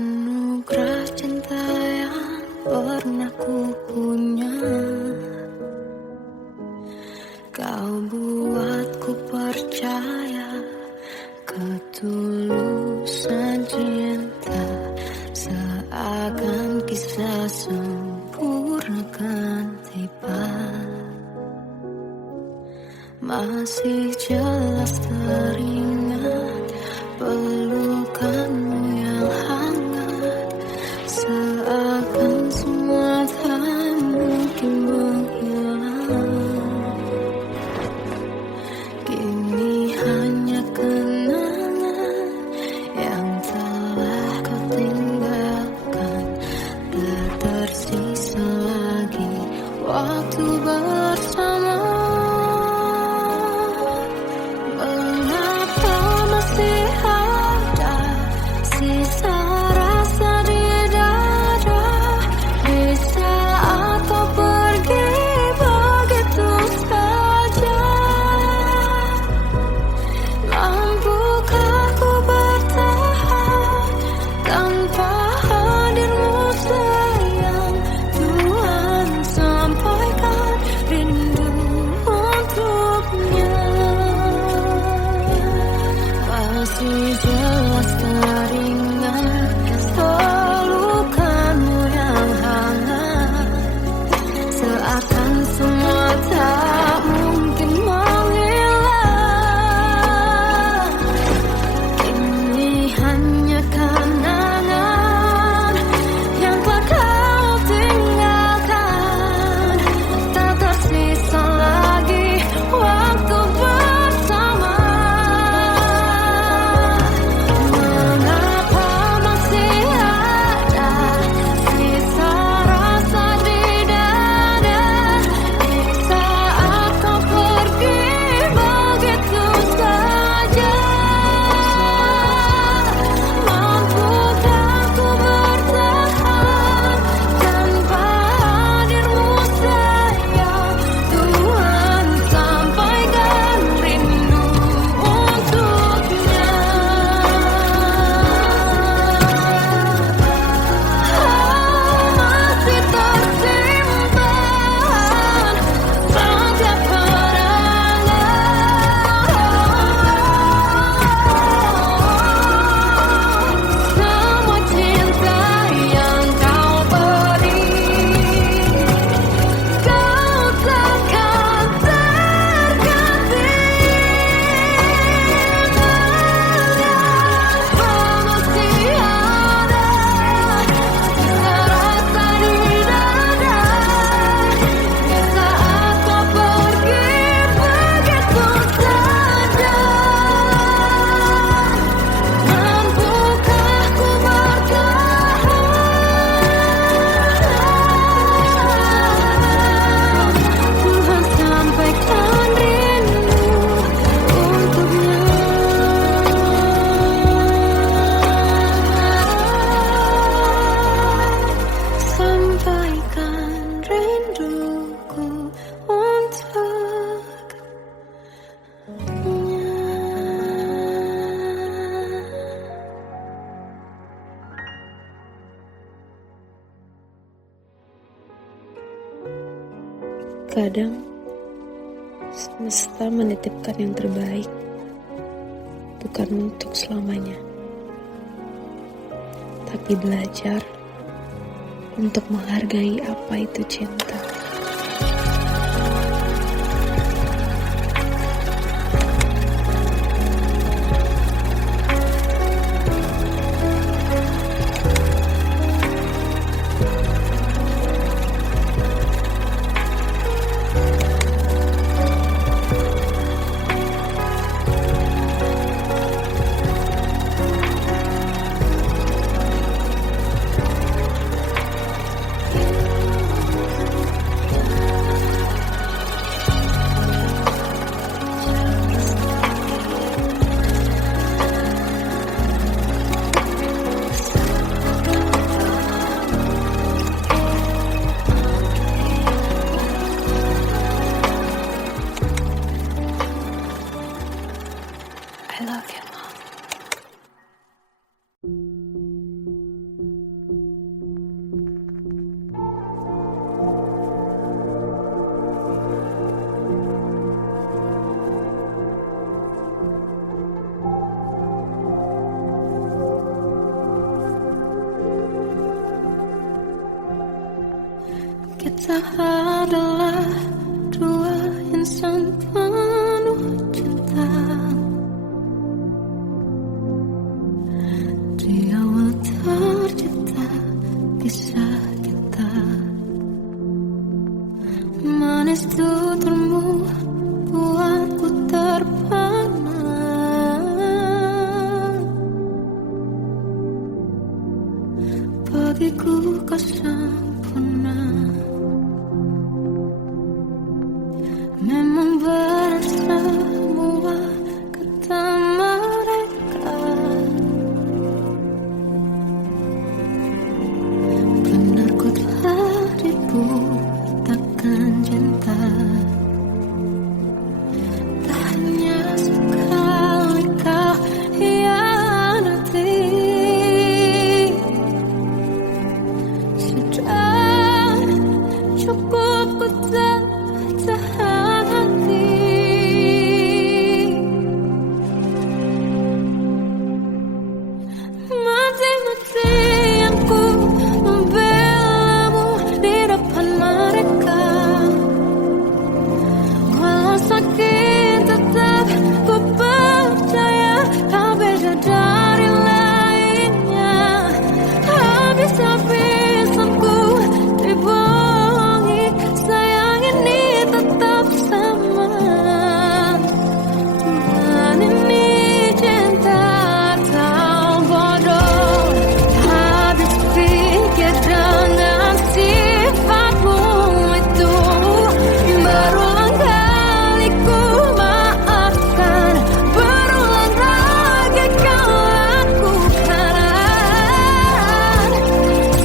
Anugerah cinta yang pernah ku punya, kau buatku percaya ketulusan cinta, seakan kisah sempurna kan tiba. Masih jelas teringat pelukanmu yang hangat, seakan semua tak mungkin menghilang. Kini hanya kenangan yang telah kau tinggalkan, tak tersisa lagi waktu bersama. Masih jelas teringat pelukanmu yang hangat, seakan semua tak mungkin menghilang. Ini hanya kenangan yang telah kau tinggalkan, tak tersisa lagi waktu bersama. Kadang semesta menitipkan yang terbaik, bukan untuk selamanya, tapi belajar untuk menghargai apa itu cinta. Kita adalah dua insan penuh cinta. Di awal tercipta kisah kita, manis tuturmu buatku terpana. Bagiku kau sempurna. Memang berat semua kata mereka, benar ku telah dibutakan cinta. Tak hanya sekali kau hianati, sudah cukup ku tahan hati. Mati-matian ku membelamu di depan mereka. Walau sakit tetap ku percaya kau beda dari lainnya. Habis-habisan ku dibohongi, sayang ini tetap sama. Tuhan ini cinta atau bodoh. Habis pikir dengan sifatmu itu, berulang kali ku maafkan, berulang lagi kau lakukan.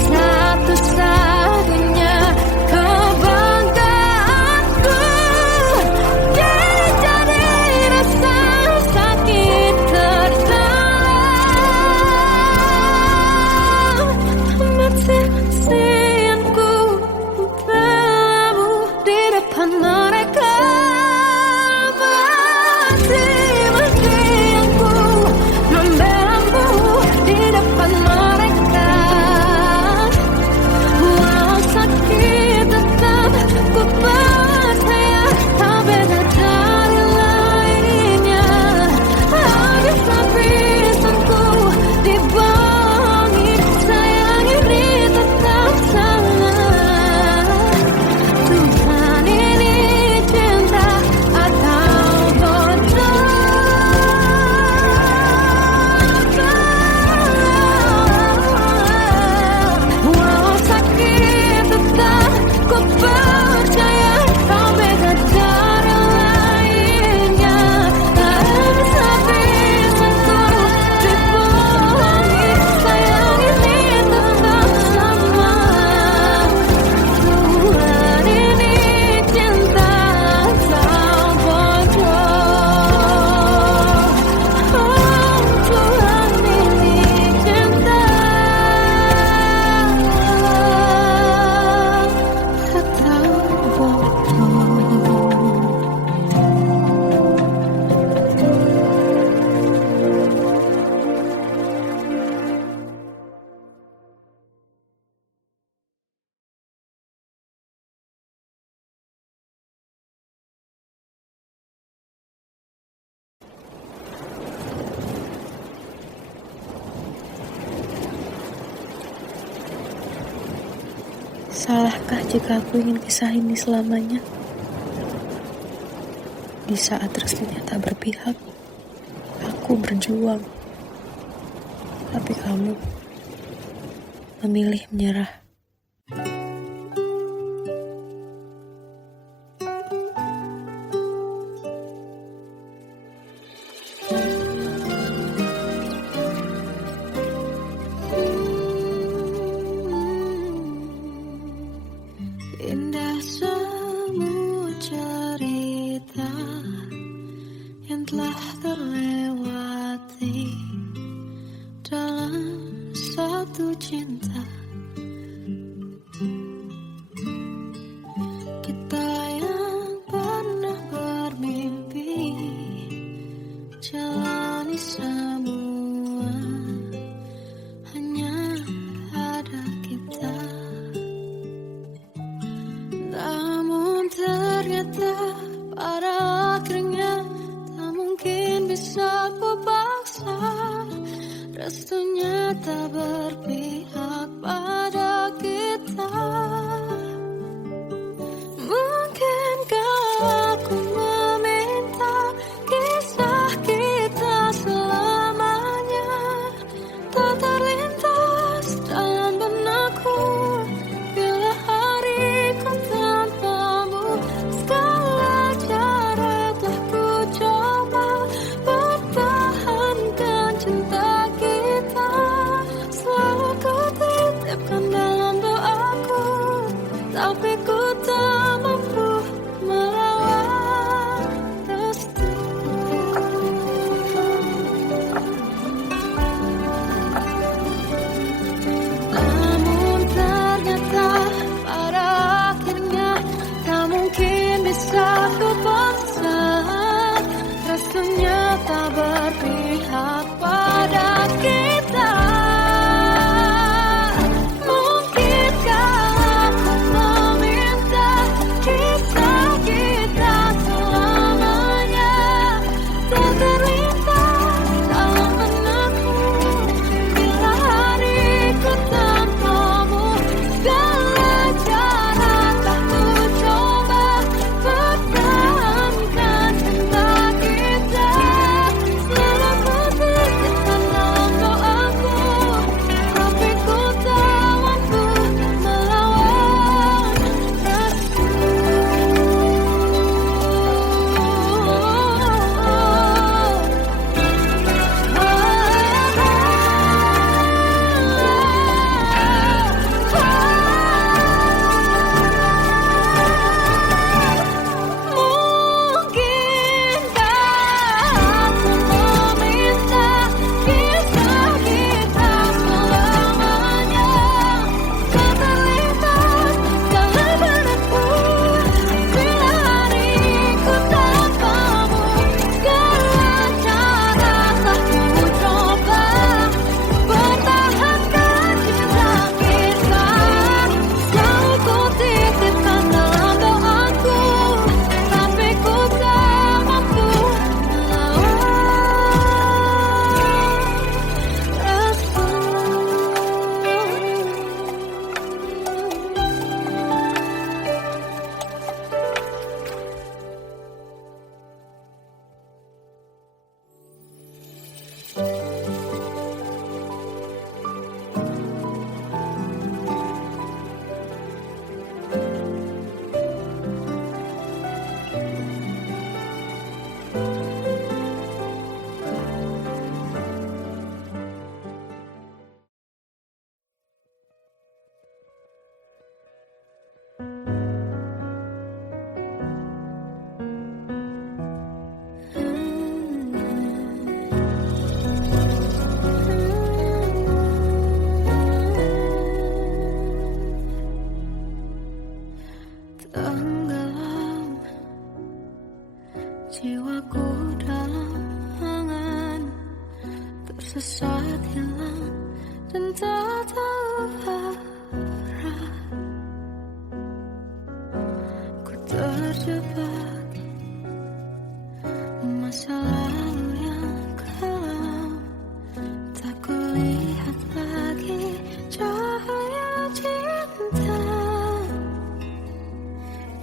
Satu-satunya kebanggaanku, kini jadi rasa sakit terdalam. Mati-matian ku membelamu di depan mereka. Mati-matian ku membelamu di depan mereka. Walau sakit tetap ku percaya kau beda dari lainnya. Habis-habisan ku dibohongi, sayang ini tetap sama. Tuhan ini cinta atau bodoh. Walau sakit tetap ku percaya kau beda dari lainnya. Habis-habisan ku dibohongi, sayang ini tetap sama. Tuhan ini cinta atau bodoh. Tuhan ini cinta atau bodoh. Salahkah jika aku ingin kisah ini selamanya? Di saat restunya tak berpihak, aku berjuang. Tapi kamu memilih menyerah. Indah semua cerita yang telah terlewati dalam satu cinta. Kita yang pernah bermimpi jalani semua, hanya ada kita. titipkan dalam doaku, tapi ku tak mampu melawan restu. Namun ternyata pada akhirnya tak mungkin bisa ku paksa. Restunya tak berpihak pada kita. Mungkinkah aku meminta kisah kita selamanya tak terlintas dalam benakku bila hariku tanpamu. Segala cara tak ku coba pertahankan cinta kita. Selalu ku titipkan dalam doaku, tapi ku tak mampu melawan restu. Mungkinkah aku meminta kisah kita selamanya tak terlintas dalam benakku bila hariku tanpamu. Segala cara tak ku coba pertahankan cinta kita. Selalu ku titipkan dalam doaku, tapi ku tak mampu tenggelam jiwaku dalam angan, tersesat hilang dan tak tahu arah. Ku terjebak masa lalu yang kelam, tak kulihat lagi cahaya cinta.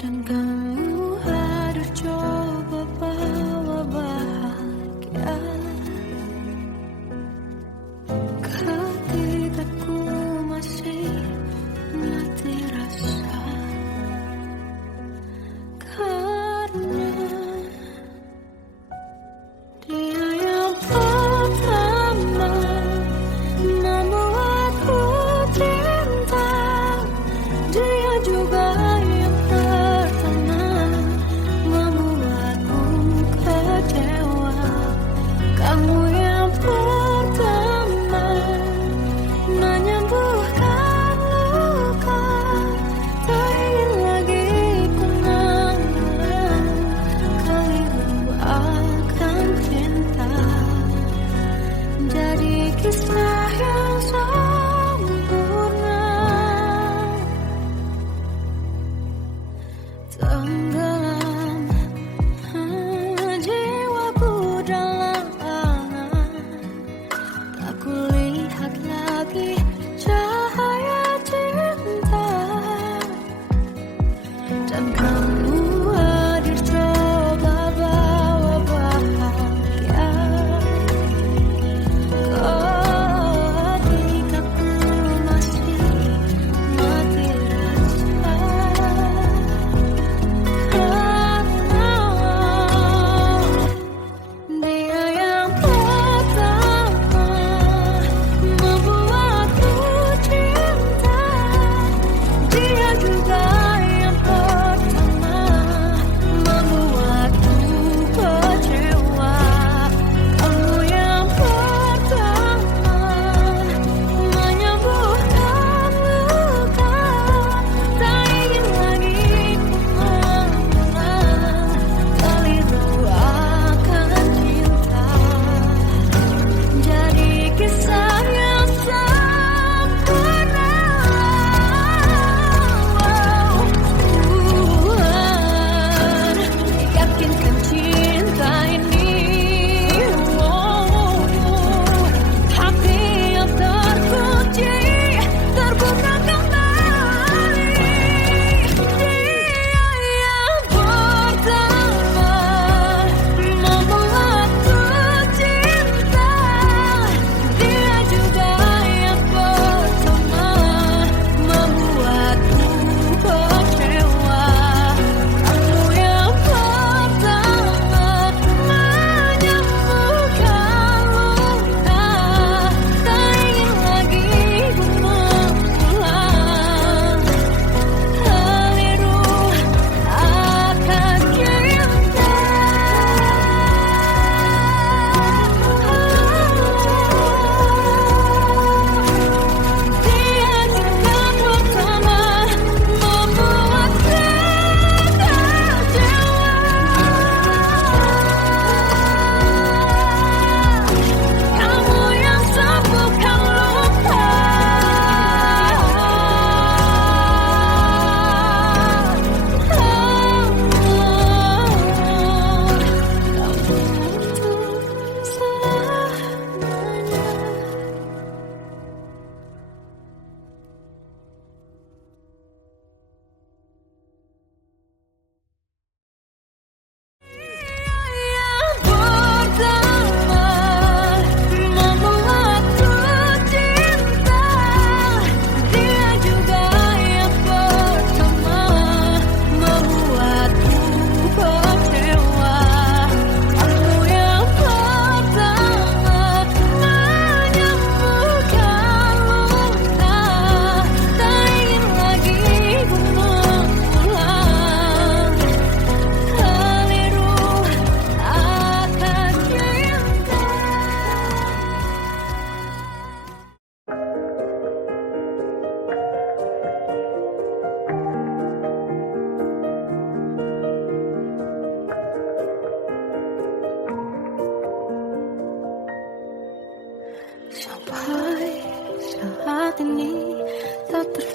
Dan kamu hadir coba bawa bahagia ketika ku masih mati rasa. Karena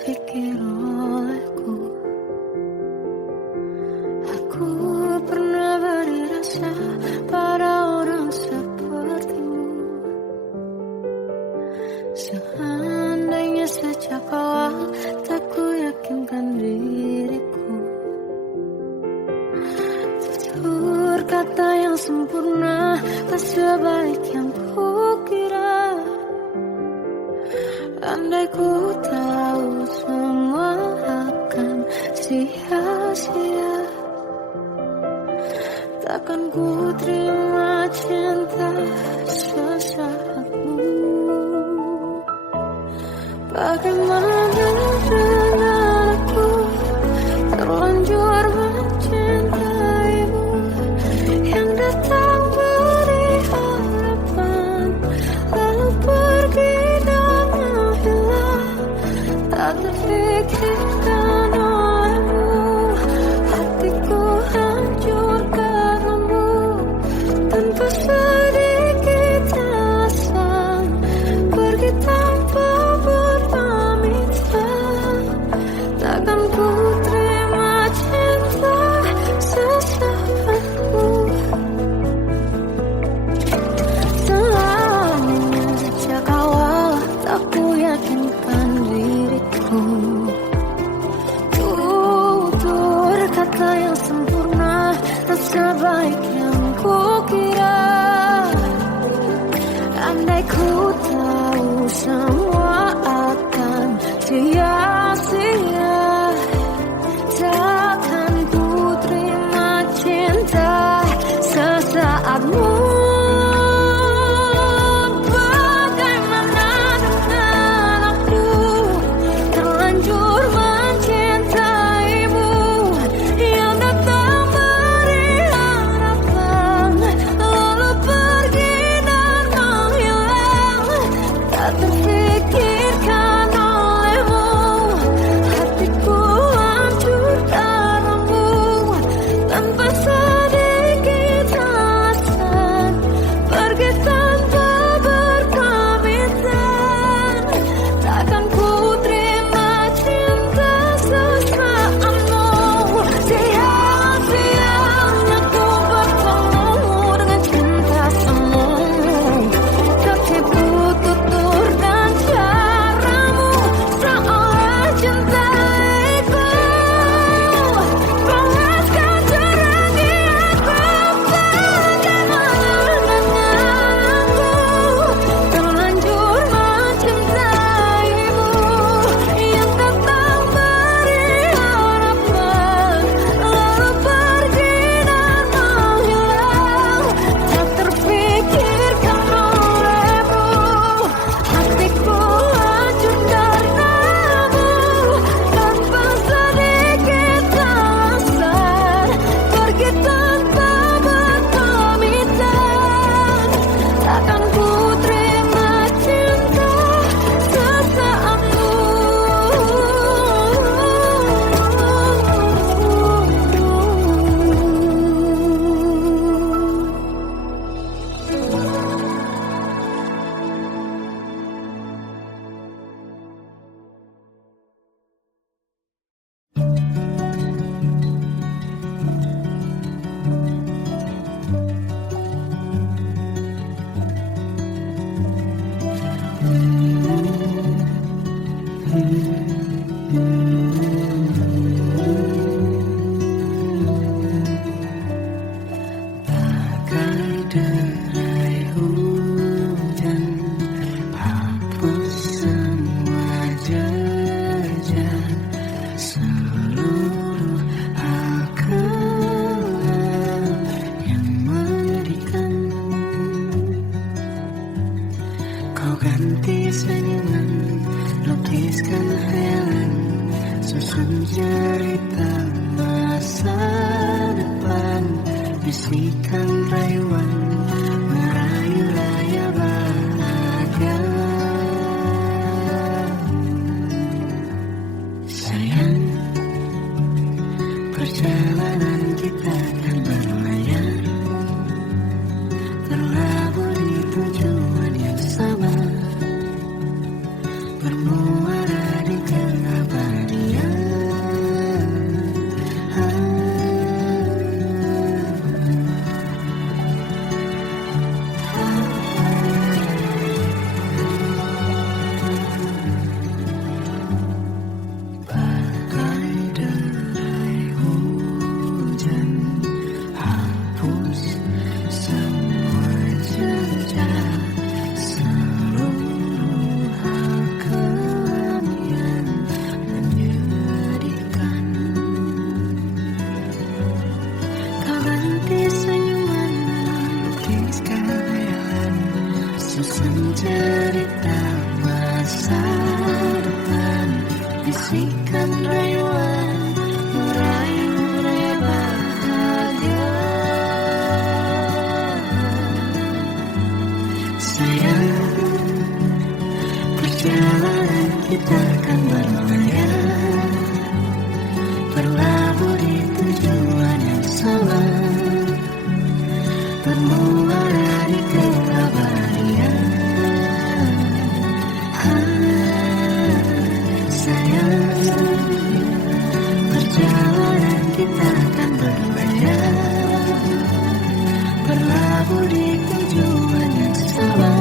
terpikir olehku. Aku pernah beri rasa pada orang sepertimu. Seandainya sejak awal tak ku yakinkan diriku. Tutur kata yang sempurna tak sebaik yang kukira. Andai ku tahu semua akan sia-sia, takkan ku terima cinta sesaatmu. Bagaimana dengan aku terlanjur mencintaimu, yang datang beri harapan lalu pergi dan menghilang. Tak terfikirkan olehmu, hatiku hancur karenamu. Tanpa sedikit alasan pergi tanpa berpamitan. Takkan ku terima cinta sesaatmu. Selamanya sejak awal tak ku yakinkan diriku. Tutur kata yang sempurna tak sebaik yang kukira. Andai ku tahu semua akan sia-sia, takkan ku terima cinta sesaatmu. Bagaimana dengan aku terlanjur mencintaimu, yang datang beri harapan lalu pergi dan menghilang. Tak terfikirkan olehmu, hatiku hancur karenamu. Tanpa sedikit alasan pergi tanpa berpamitan. Takkan ku terima cinta sesaatmu. Sia-sianya ku bertemu dengan cinta semu. Tertipu tutur dan caramu, seolah cintaiku panaskan terangi aku. Bagaimana dengan aku terlanjur mencintaimu, yang datang beri harapan lalu pergi dan menghilang. Tak terfikirkan olehmu, hatiku hancur karenamu. Tanpa sedikit alasan pergi tanpa berpamitan. Takkan ku terima cinta sesaatmu. Bagai derai hujan, hapus semua jejak seluruh akal yang menyedihkan. Kau ganti senyuman, lukiskan hayalan, susun cerita masa depan. Bisikan rayuan, merayu raya bahagia. Sayang, perjalanan kita akan berlayar, terlabur di tujuan yang sama, bermuara di keabadian. akan berlayar, berlabuh di tujuan yang sama, bermuara di keabadian. Sayang, perjalanan kita akan berlayar, berlabuh di tujuan yang sama.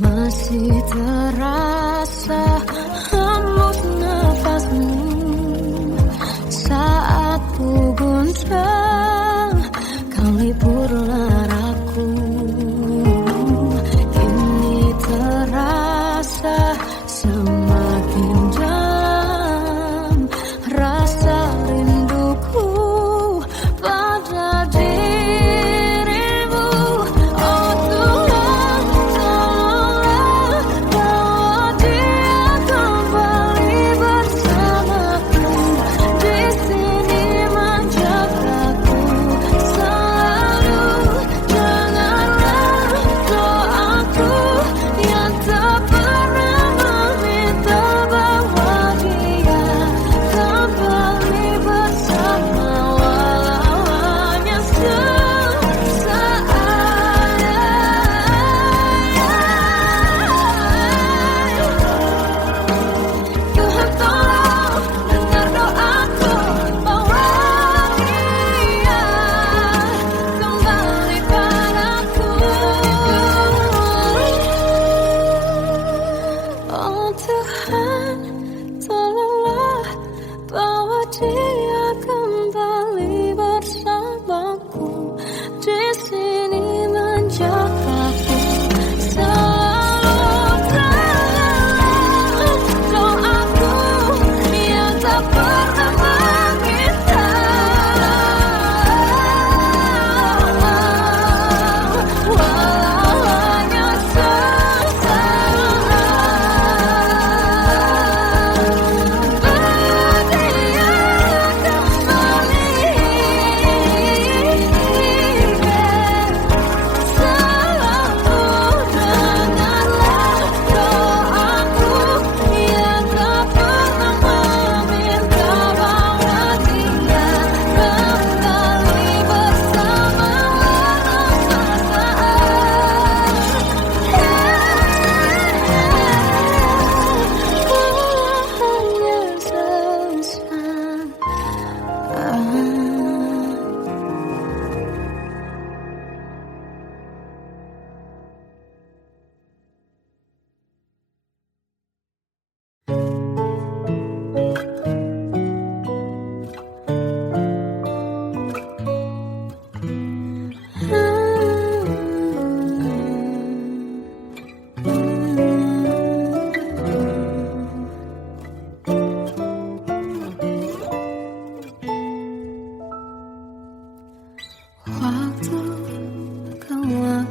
Masih terasa hembus nafasmu saat ku guncang kalipur laraku. Kini terasa semakin dalam rasa rinduku pada dirimu. Oh Tuhan, tolonglah bawa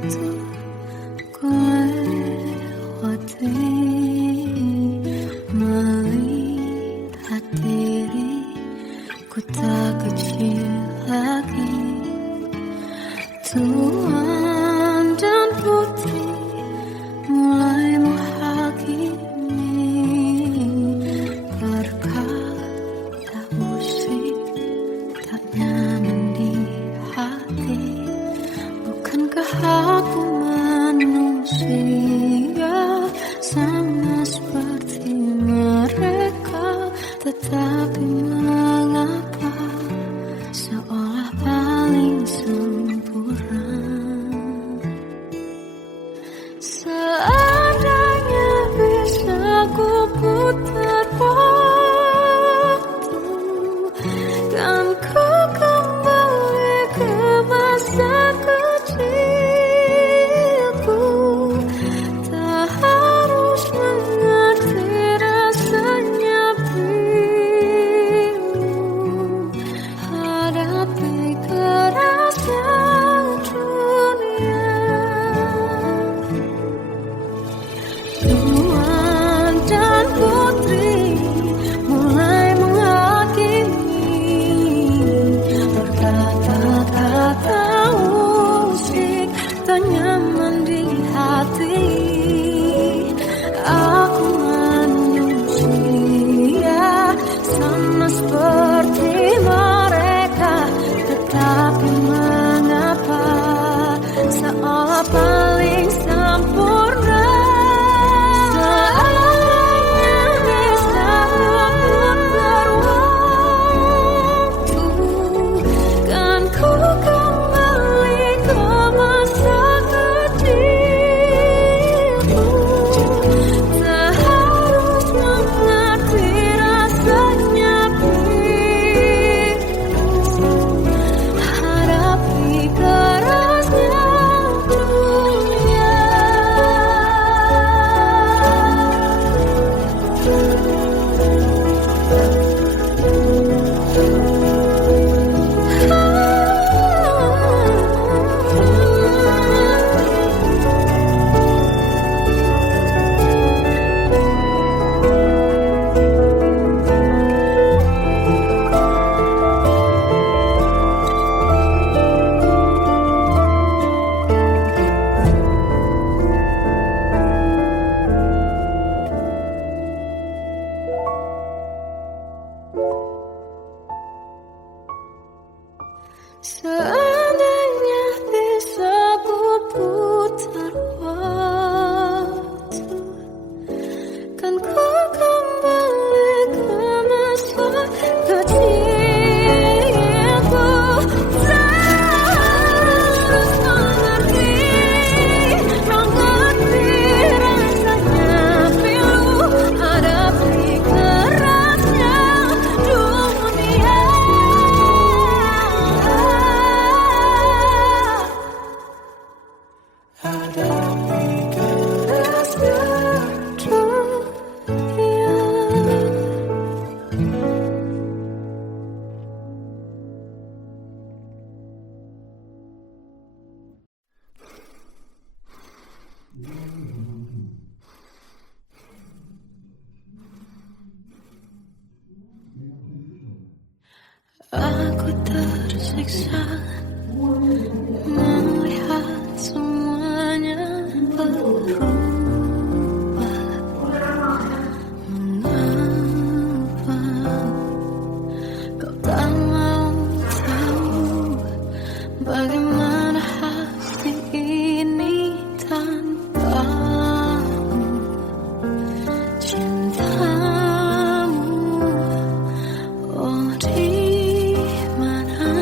ku lewati, melihat diriku tak kecil lagi. Tuan dan putri mulai menghakimi, berkata musik tak nyaman di hati. Bukankah aku manusia sama seperti mereka? Tetapi mengapa seolah paling sempurna? Seandainya bisa ku putar waktu, kan ku kembali ke masa kecilku. Tak harus mengerti rasanya bingung hadapi kerasnya dunia. Tuan dan putri mulai menghakimi, berkata-kata musik tak nyaman di hati. Aku manusia sama seperti mereka, tetapi mengapa seolah paling sempurna? Seandainya bisa memutar waktu, kan ku kembali ke masa kecilku. Tak harus mengerti rasanya bingung hadapi kerasnya dunia. Seandainya bisa ku putar waktu, kan ku kembali ke masa kecilku. Terus mengerti rasanya pilu hadapi kerasnya dunia. Hadapi kerasnya dunia. Aku tersiksa melihat semuanya berubah. Mengapa kau tak mau tahu bagaimana hati ini tanpamu? Cintamu, oh di mana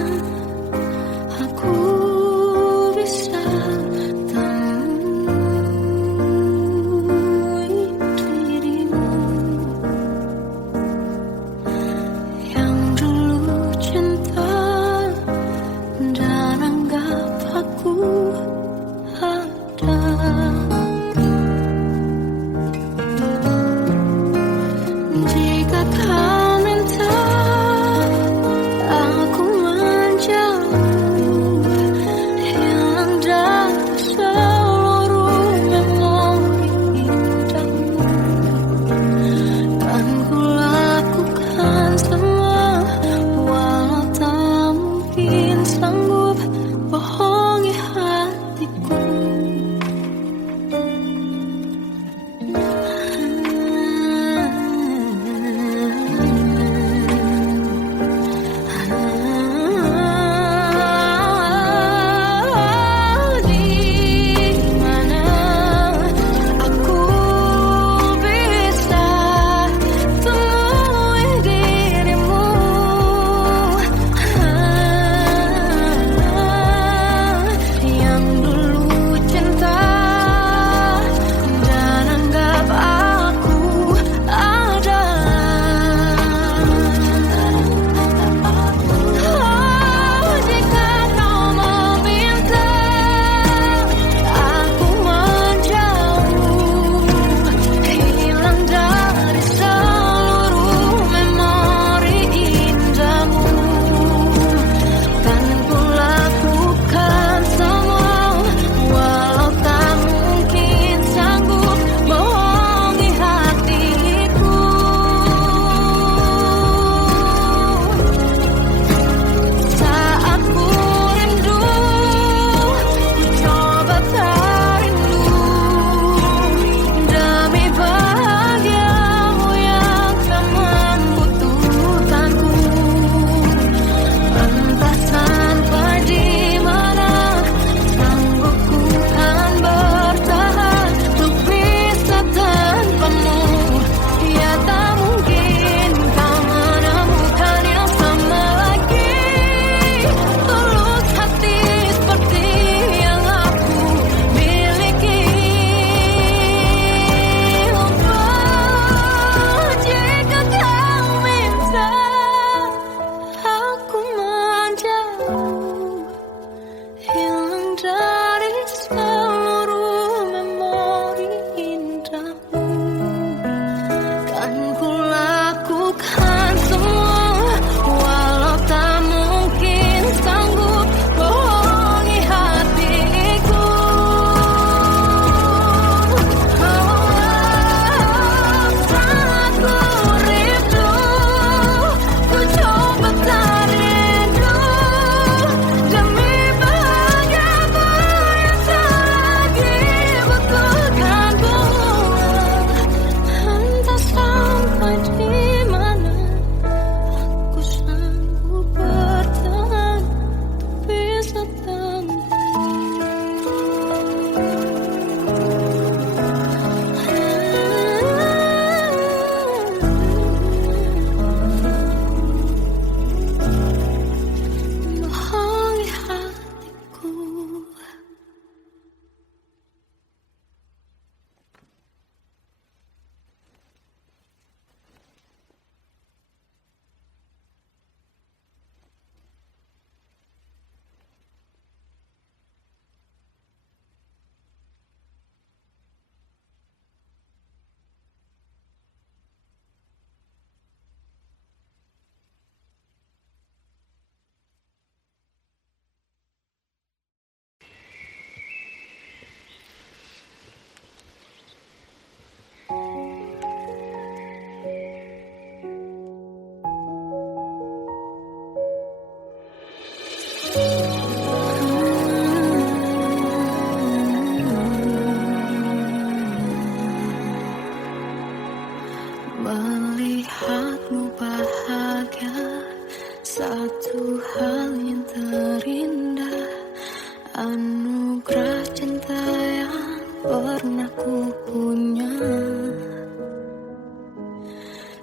anugerah cinta yang pernah ku punya.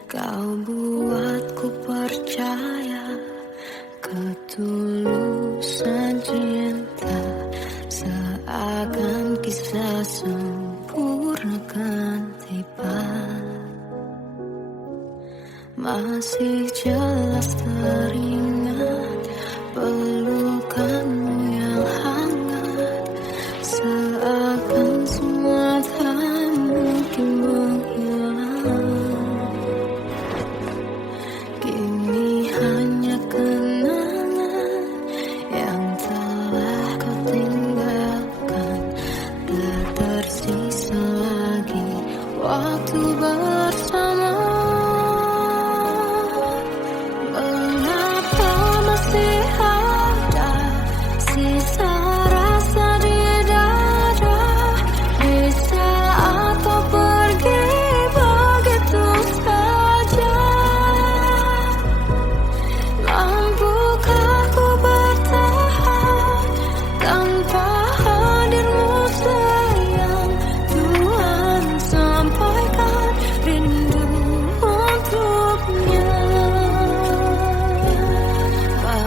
Kau buatku percaya ketulusan cinta, seakan kisah sempurna kan tiba. Masih jelas teringat pelukanmu yang hangat, seakan semua tak mungkin menghilang. Kini hanya kenangan yang telah kau tinggalkan, tak tersisa lagi waktu bersama.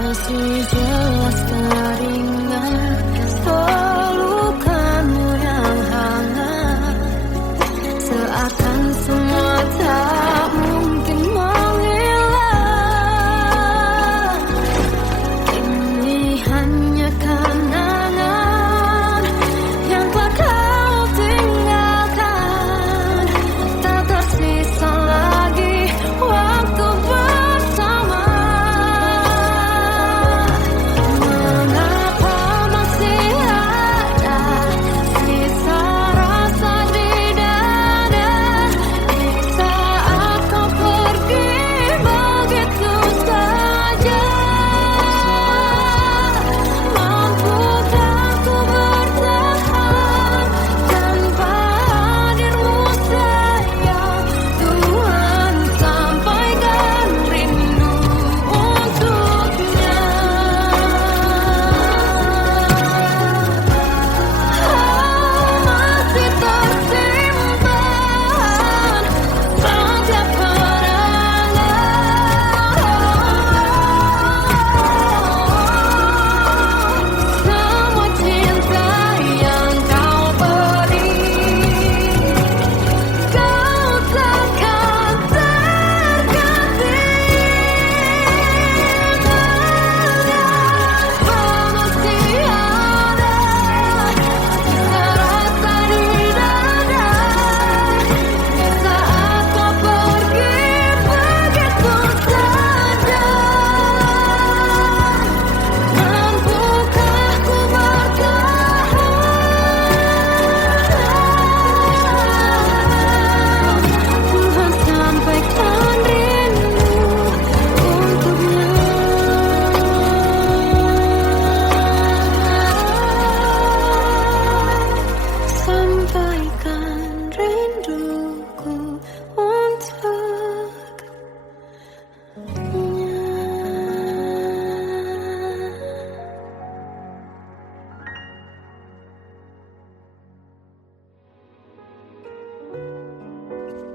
Masih jelas teringat pelukanmu yang hangat, seakan semua tak mungkin menghilang. Ini hanya kenangan yang telah kau tinggalkan, tak tersisa lagi waktu bersama.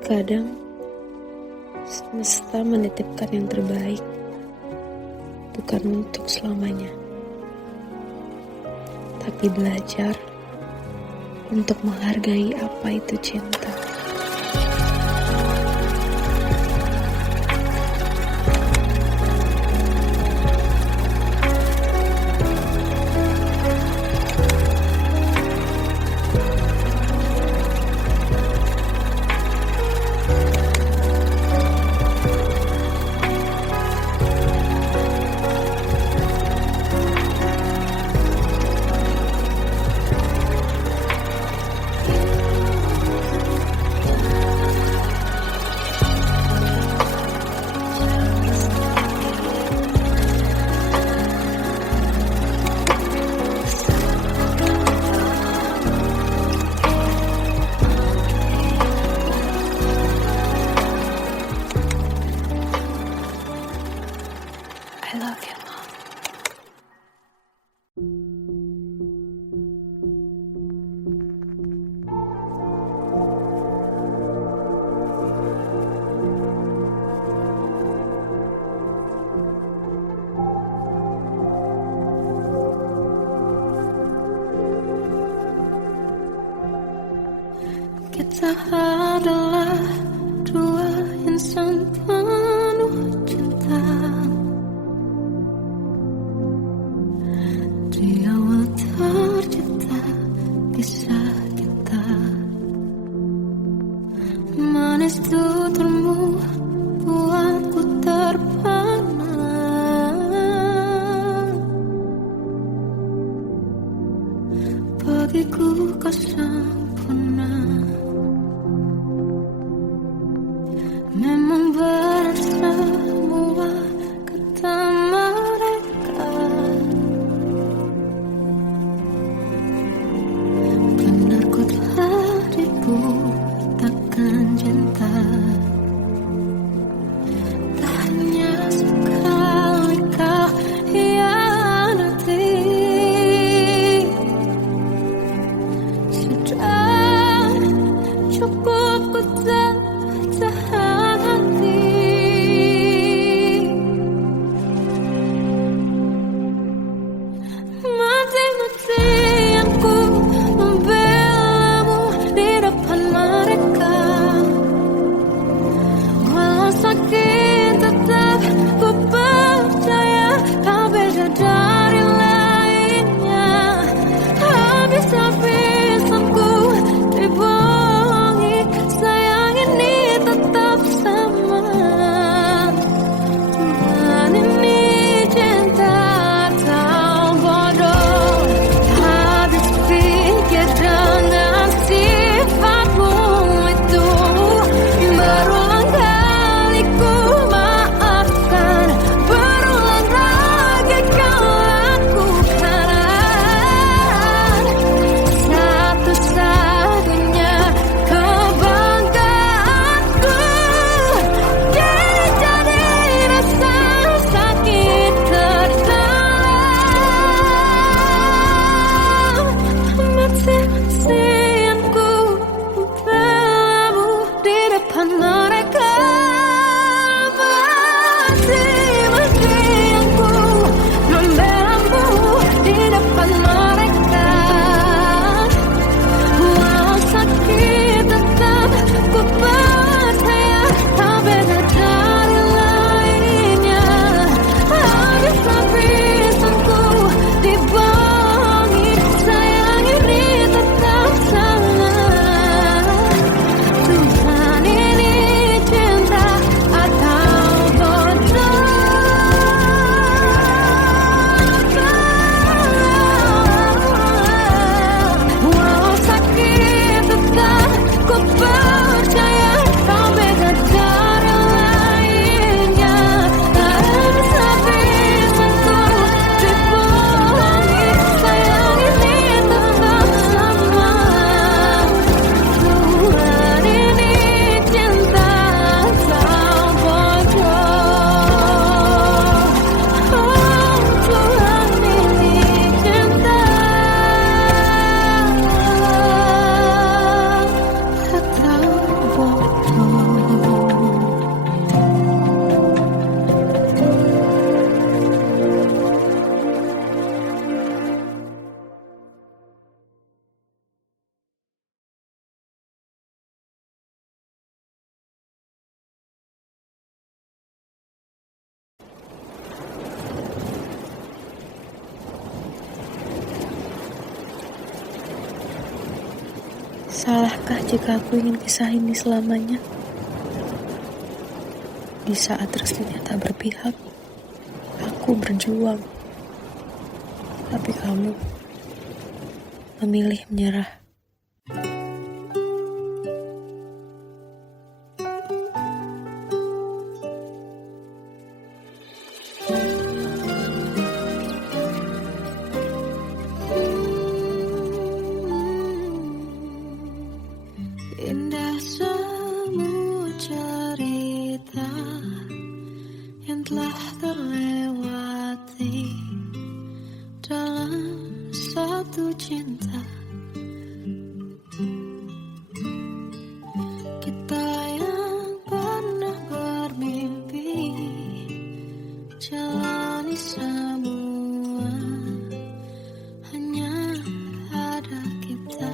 Kadang semesta menitipkan yang terbaik, bukan untuk selamanya, tapi belajar untuk menghargai apa itu cinta. Kita adalah dua insan penuh cinta. Di awal tercipta kisah kita, manis tuturmu buatku terpana. Bagiku kau sempurna. Memang berat semua kata mereka, benar ku telah dibutakan cinta. Tak hanya sekali kau hianati, sudah cukup ku tahan hati. Mati-matian ku membelamu di depan mereka. Walau sakit tetap ku percaya kau beda dari lainnya. Habis-habisan ku dibohongi, sayang ini tetap sama. Tuhan ini cinta atau bodoh. Habis pikir dengan sifatmu itu, berulang kali ku maafkan, berulang lagi kau lakukan. Satu-satunya kebanggaanku, jadi rasa sakit terdalam. Mati-matian ku membelamu di depan mereka. Mati-matian ku membelamu di depan mereka. Walau sakit tetap ku percaya kau beda dari lainnya. Habis-habisan ku dibohongi, sayang ini tetap sama. Tuhan ini cinta atau bodoh. Walau sakit tetap ku percaya kau beda dari lainnya. Habis-habisan ku dibohongi, sayang ini tetap sama. Tuhan ini cinta atau bodoh. Oh, Tuhan ini cinta atau bodoh. Salahkah jika aku ingin kisah ini selamanya? Di saat restunya tak berpihak, aku berjuang. Tapi kamu memilih menyerah. Indah semua cerita yang telah terlewati dalam satu cinta. Kita yang pernah bermimpi jalani semua, hanya ada kita.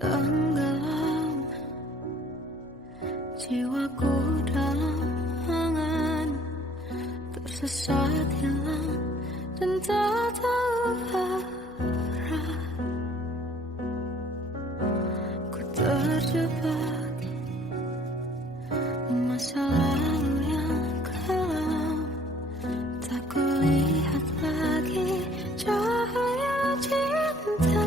tenggelam, jiwaku dalam tersesat hilang dan tak tahu arah. Ku terjebak masa lalu yang kelam, tak kulihat lagi cahaya cinta.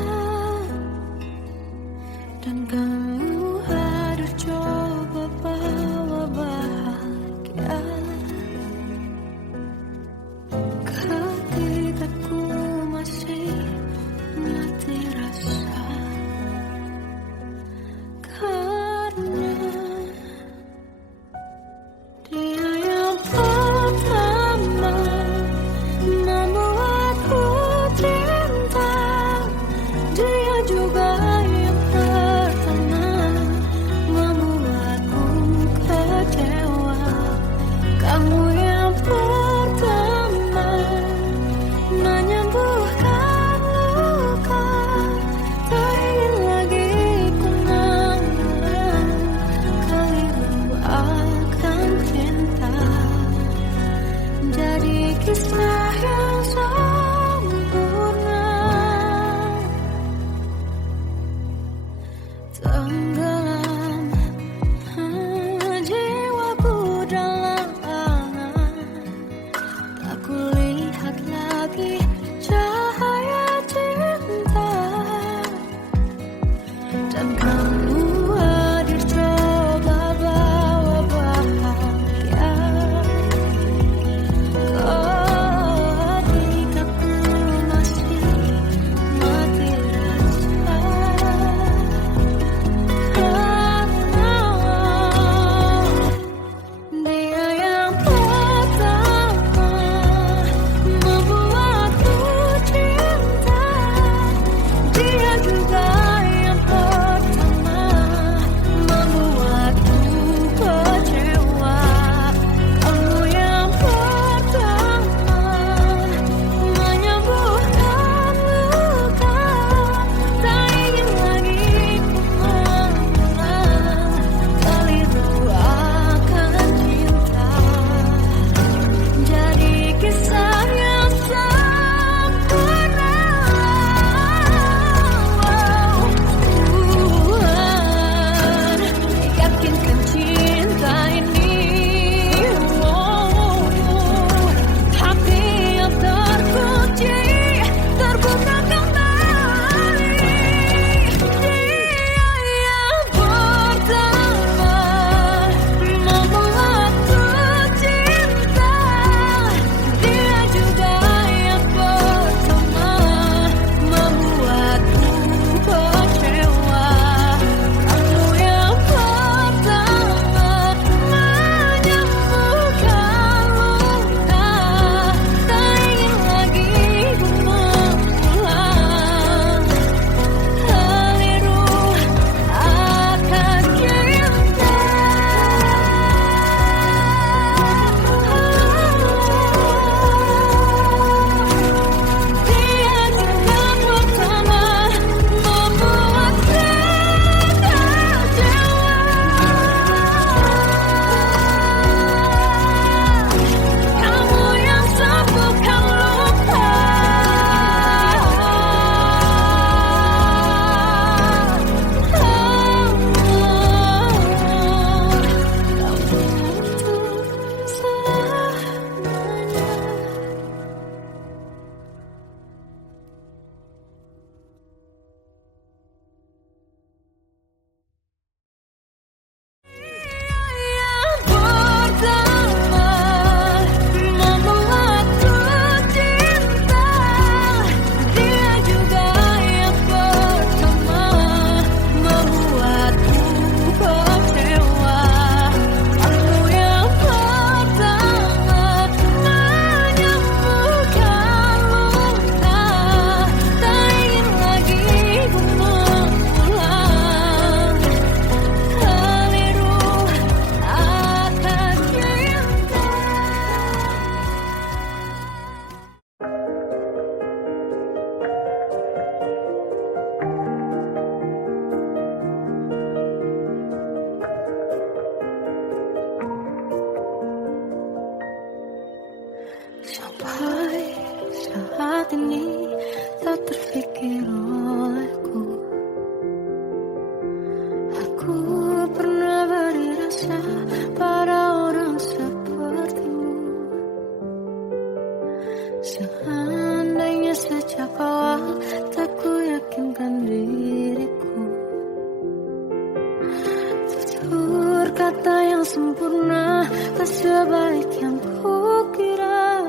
tak sebaik yang kukira.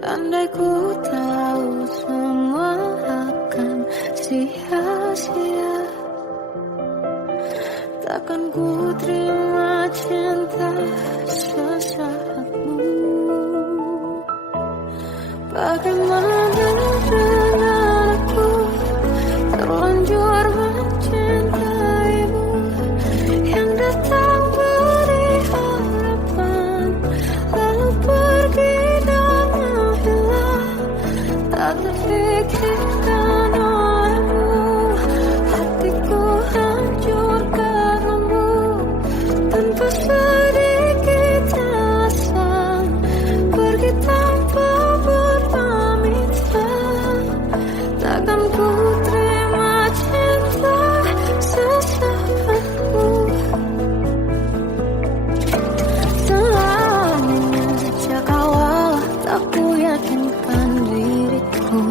Andai ku tahu semua akan sia-sia, takkan ku terima cinta sesaatmu. Bagaimana dengan aku terlanjur mencintaimu, yang datang beri harapan lalu pergi dan menghilang, tak terfikirkan olehmu. Hatiku hancur karenamu, tanpa sedikit alasan, pergi tanpa berpamitan. Takkan ku terima cinta sesaatmu. Selama sejak awal tak ku yakinkan diriku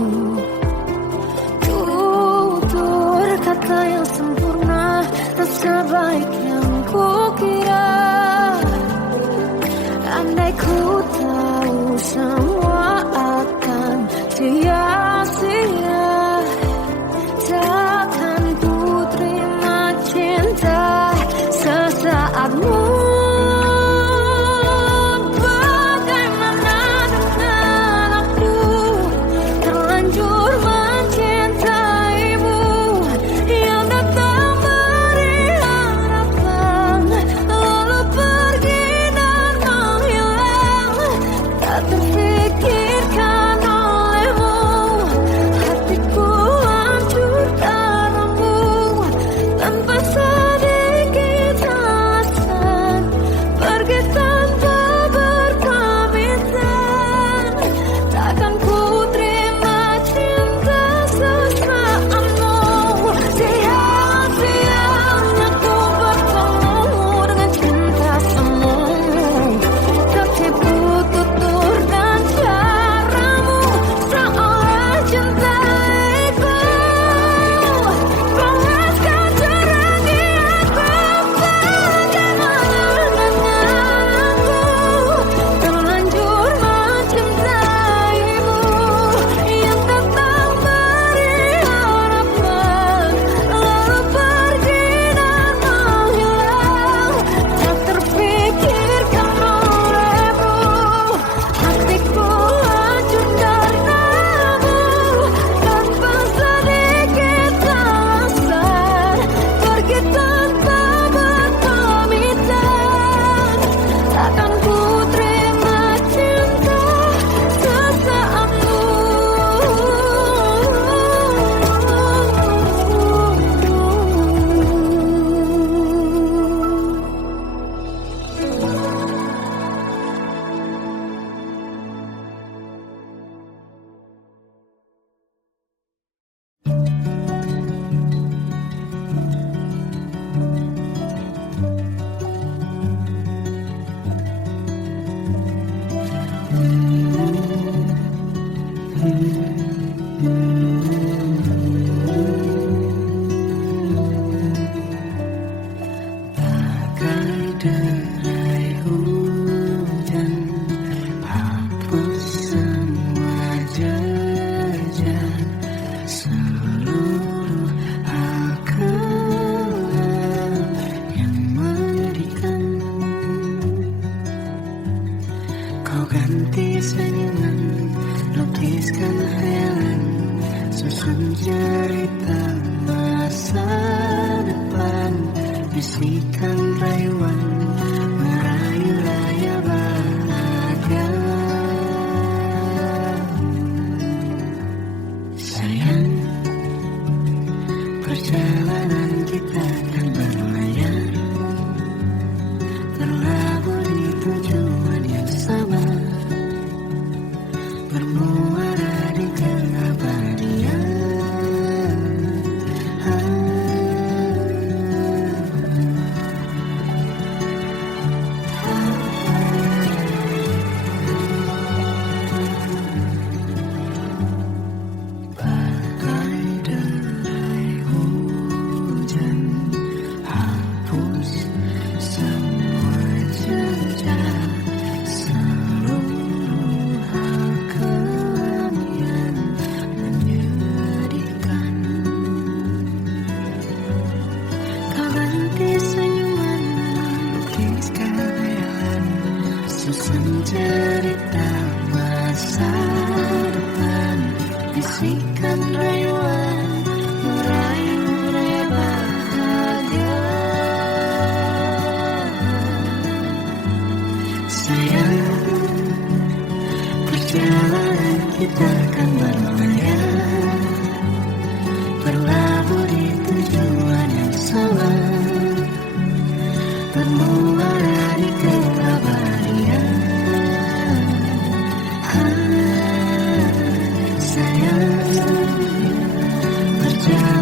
bisikan rayuan merayu raya bahagia. Sayang, perjalanan kita akan berlayar, berlabuh di tujuan yang sama, bermuara di keabadian. Sayang, perjalanan